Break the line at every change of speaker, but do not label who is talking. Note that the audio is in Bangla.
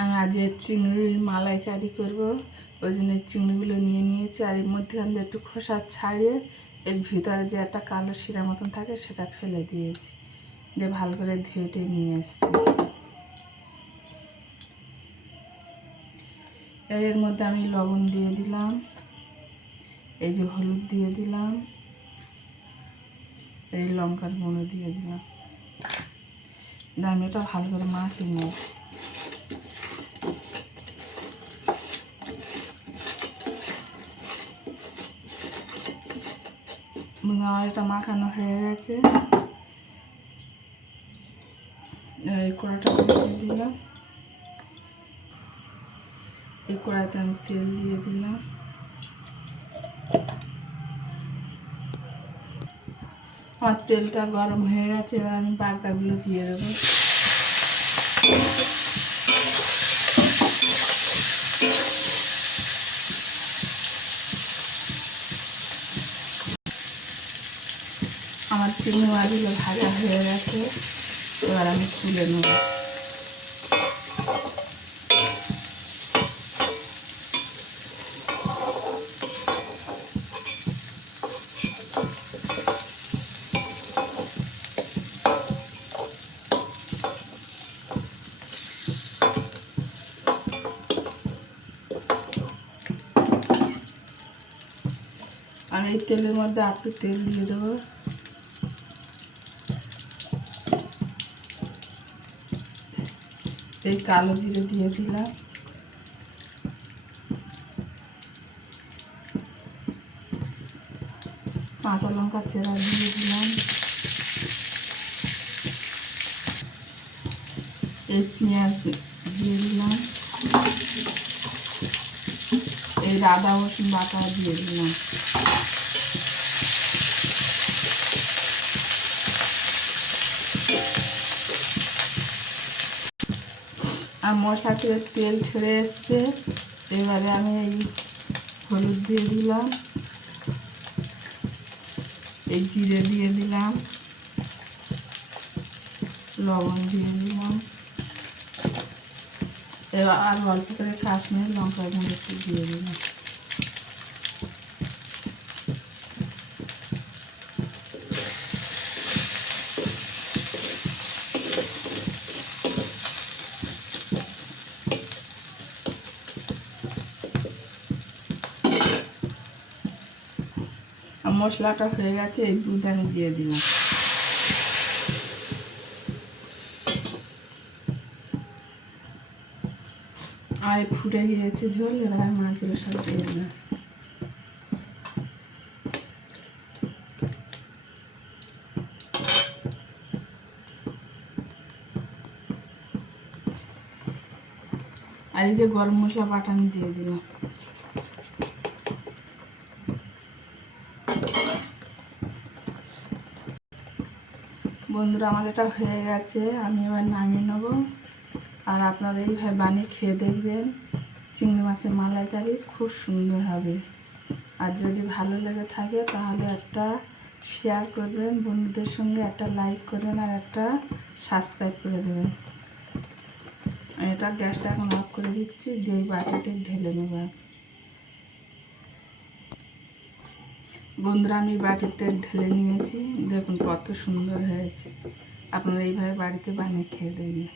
আমি আজ এই চিংড়ির মালাইকারি করব। ওই জন্য চিংড়িগুলো নিয়ে নিয়েছি, আর এর মধ্যে আমি একটু খোসা ছাড়িয়ে এর ভিতরে যে একটা কালো শিরা মতন থাকে সেটা ফেলে দিয়েছি। যে ভালো করে ধুয়েটে নিয়ে এসছি। এর মধ্যে আমি লবণ দিয়ে দিলাম, এই যে হলুদ দিয়ে দিলাম, এই লঙ্কার গুঁড়ো দিয়ে দিলাম। আমি এটা ভালো করে মাখিয়ে নেব এটা মাখানো হয়ে গেছে। এই কড়াটা বসিয়ে দিলাম। এই কড়াইতে আমি তেল দিয়ে দিলাম। আমার তেলটা গরম হয়ে গেছে, এবার আমি বাগদাগুলো দিয়ে দেবো। আমার চিংড়ি মাছগুলো ভাজা হয়ে গেছে। এবার আমি তুলে নেব। আমি এই তেলের মধ্যে একটু তেল দিয়ে দেবো। এই কালো জিরে দিয়ে দিলাম। কাঁচা লঙ্কা চেরা দিয়ে দিলাম। এই পেঁয়াজ দিয়ে দিলাম। এই আদা রসুন বাটা দিয়ে দিলাম। আর মশলা থেকে তেল ছেড়ে এসছে। এবারে আমি এই হলুদ দিয়ে দিলাম। এই জিরে দিয়ে দিলাম। লবণ দিয়ে দিলাম। এবার আর অল্প করে কাশ্মীর লঙ্কা গুঁড়ো দিয়ে দিলাম। মশলাটা হয়ে গেছে, এই দুধ আমি দিয়ে দিলাম। আর ফুটে গিয়েছে ঝোল, এবার মাছগুলো সব দিয়ে দিলাম। আর এই যে গরম মশলা বাটা আমি দিয়ে দিলাম। বন্ধুরা, আমার এটা হয়ে গেছে। আমি এবার নামিয়ে নেব। আর আপনারা এইভাবে বানিয়ে খেয়ে দেখবেন। চিংড়ি মাছের মালাইকারি খুব সুন্দর হবে। আর যদি ভালো লেগে থাকে, তাহলে একটা শেয়ার করবেন। বন্ধুদের সঙ্গে একটা লাইক করবেন আর একটা সাবস্ক্রাইব করে দেবেন। এটা গ্যাসটা এখন অফ করে দিচ্ছি, যেই বাটিতে ঢেলে নেব। বন্ধুরা, আমি বাটিটা ঢেলে নিয়েছি। দেখুন কত সুন্দর হয়েছে। আপনারা এইভাবে বাড়িতে বানিয়ে খেয়ে দেখবেন।